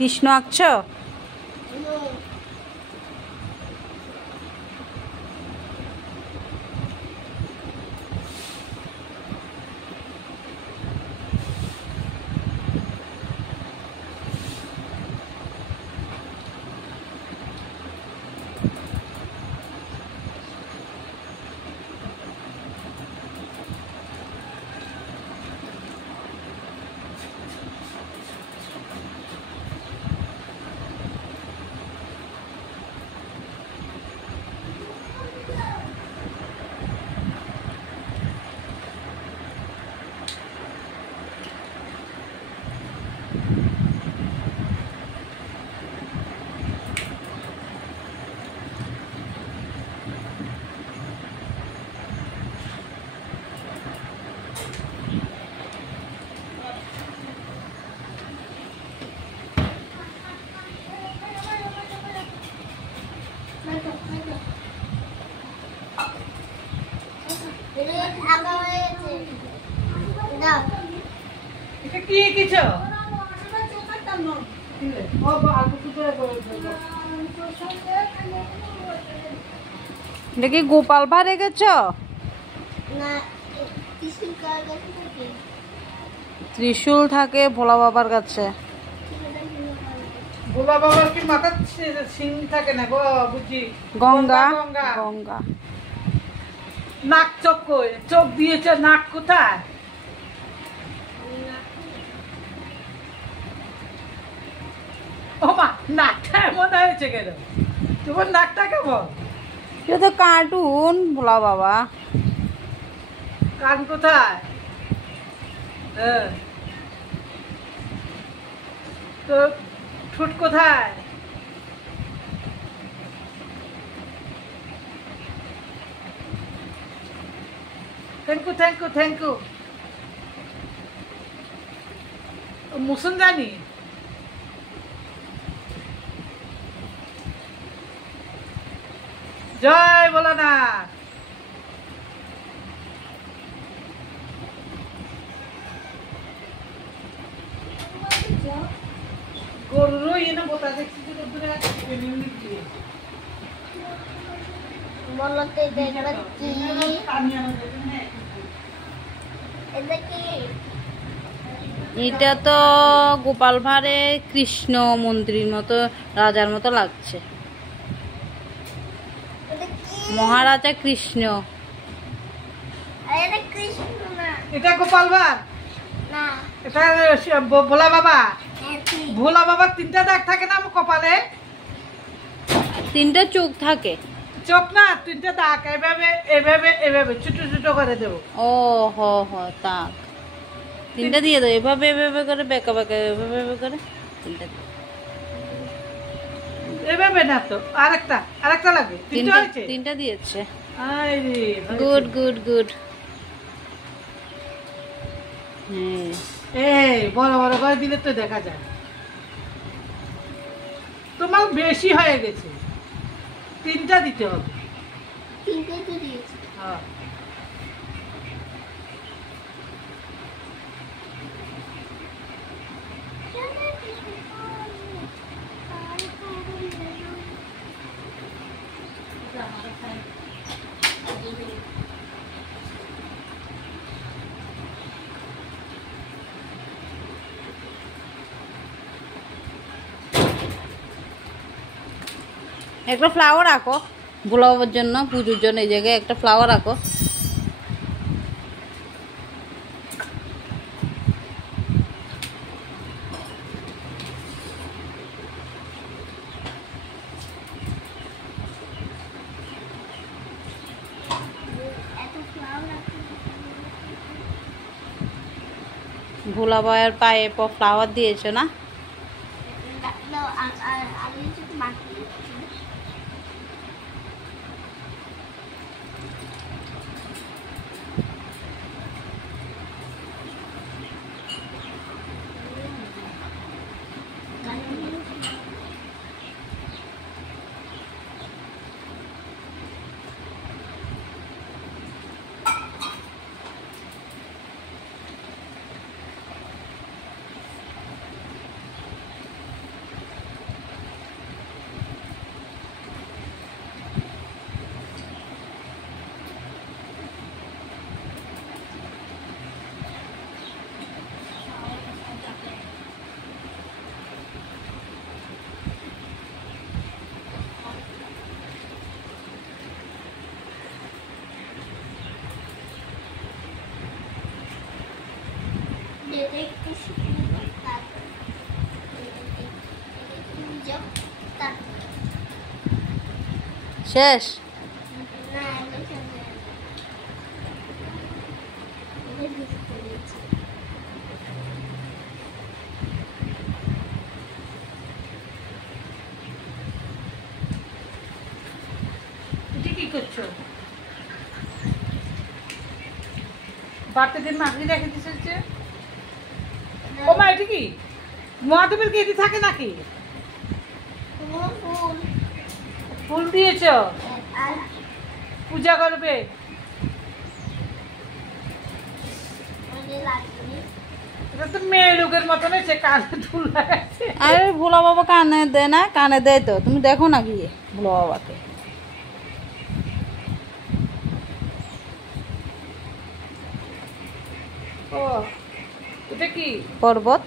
কৃষ্ণ আঁকছো? এটা কি গোপাল ভাঁড় এঁকেছ? ত্রিশূল থাকে ভোলা বাবার কাছে। ভোলা বাবার কি মাথার সিং থাকে না গো বুঝি? গঙ্গা গঙ্গা। নাক চোখ কই? চোখ দিয়েছে, নাক কোথায়? ও মা, নাকটা এমন হয়েছে কেন? তোমার নাকটা কেমন? এটা তো কার্টুন ভোলা বাবা। কান কোথায়? তো ঠোঁট কোথায়? Thank you thank you thank you. মুসুন জানি জয় বলো না। গরুরও এনে বোতা দেখছি যে রোদ্দুরে এটা তো গোপাল ভাঁড়ে কৃষ্ণ মন্দিরের মতো, রাজার মতো লাগছে। মহারাজা কৃষ্ণ। এটা গোপাল ভাঁড় না, এটা ভোলা বাবা। ভোলা বাবার তিনটা দাগ থাকে না কপালে? তিনটা চোখ থাকে। চোখ না, তিনটা দাগ। এভাবে এভাবে এভাবে ছোট ছোট করে দেবো। ও তাক তিনটা দিয়ে দেবো এভাবে এভাবে করে, বেঁকা বেঁকা এভাবে এভাবে করে তিনটা। এভাবে না তো, আরেকটা লাগবে। তিনটা দিয়েছে। Good good good. এই বড় বড় করে দিলে তো দেখা যায়। তোমার বেশি হয়ে গেছে, তিনটা দিতে হবে। তিনটাই তো দিয়েছি। হ্যাঁ একটা ফ্লাওয়ার আঁকো ভোলা বাবার জন্য, পুজোর জন্য এই জায়গায় একটা ফ্লাওয়ার আঁকো। ভোলা বাবার পায়ে ফ্লাওয়ার দিয়েছো না? শেষ। না এগুলো সব এটা বুঝতে পেরেছি। এটা কি করছো? বাড়তে দিন মাগনি রেখে দিচ্ছে। ও মা, এটা কি মহাদেবের কি এটি থাকে নাকি? ফুল ফুল ফুল দিয়েছ, আর পূজা করবে? মানে লাগবে। এটা তো মেয়ে লোকের মতন হয়েছে, কানে ফুল লাগাচ্ছে। আরে ভোলা বাবা কানে দেয় না? কানে দেয় তো, তুমি দেখো না গিয়ে ভোলা বাবাকে। ও এটা কি? পর্বত।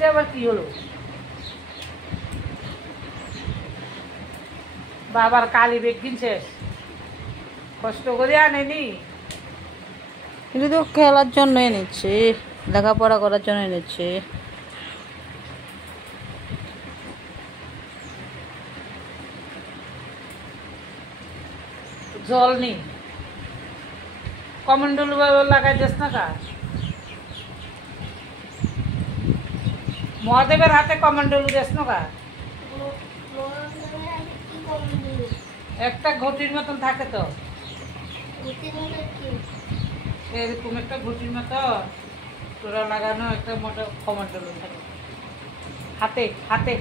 এটা আবার কি হলো? বাবার কালি বেগ কিনছিস, কষ্ট করে আনেনি? কিন্তু তো খেলার জন্য এনেছে, লেখাপড়া করার জন্য এনেছে। জল নেই, কমন্ডল লাগাই দিস না কা? মহাদেবের হাতে কমন্ডল দিস না কা? মহাদেবের আগে কি করবি? একটা ঘটির মতন থাকে তো, ঘুরতে গেলে কি? এরকম একটা ঘটির মতো তোরা লাগানো একটা মোটা কমন্ডল থাকে হাতে হাতে।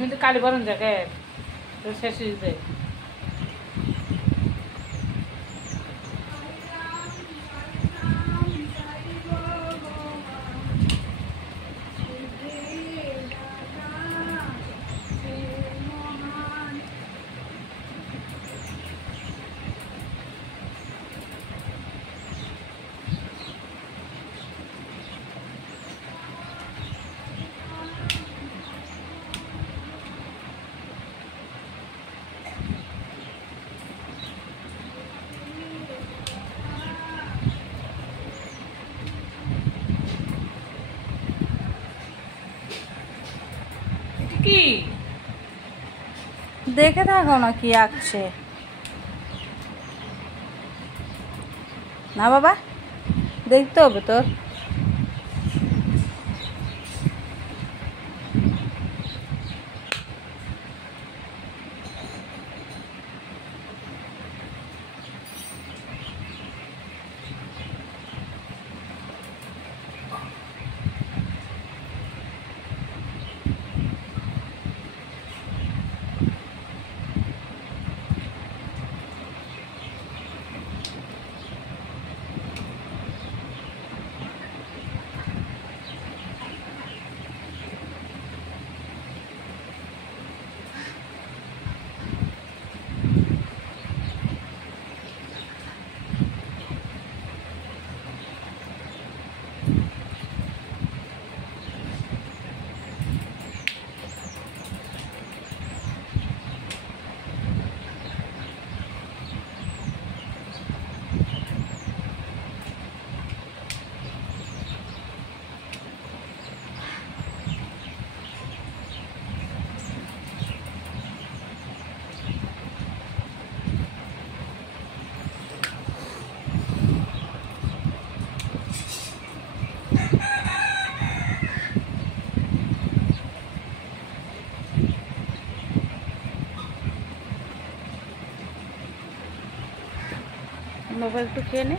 কিন্তু কালী বরণ জায়গায় শেষ হয়ে যায়। কি দেখে থাকো না কি আঁকছে। না বাবা, দেখতে হবে তোর। বাবা একটু খেয়ে নে।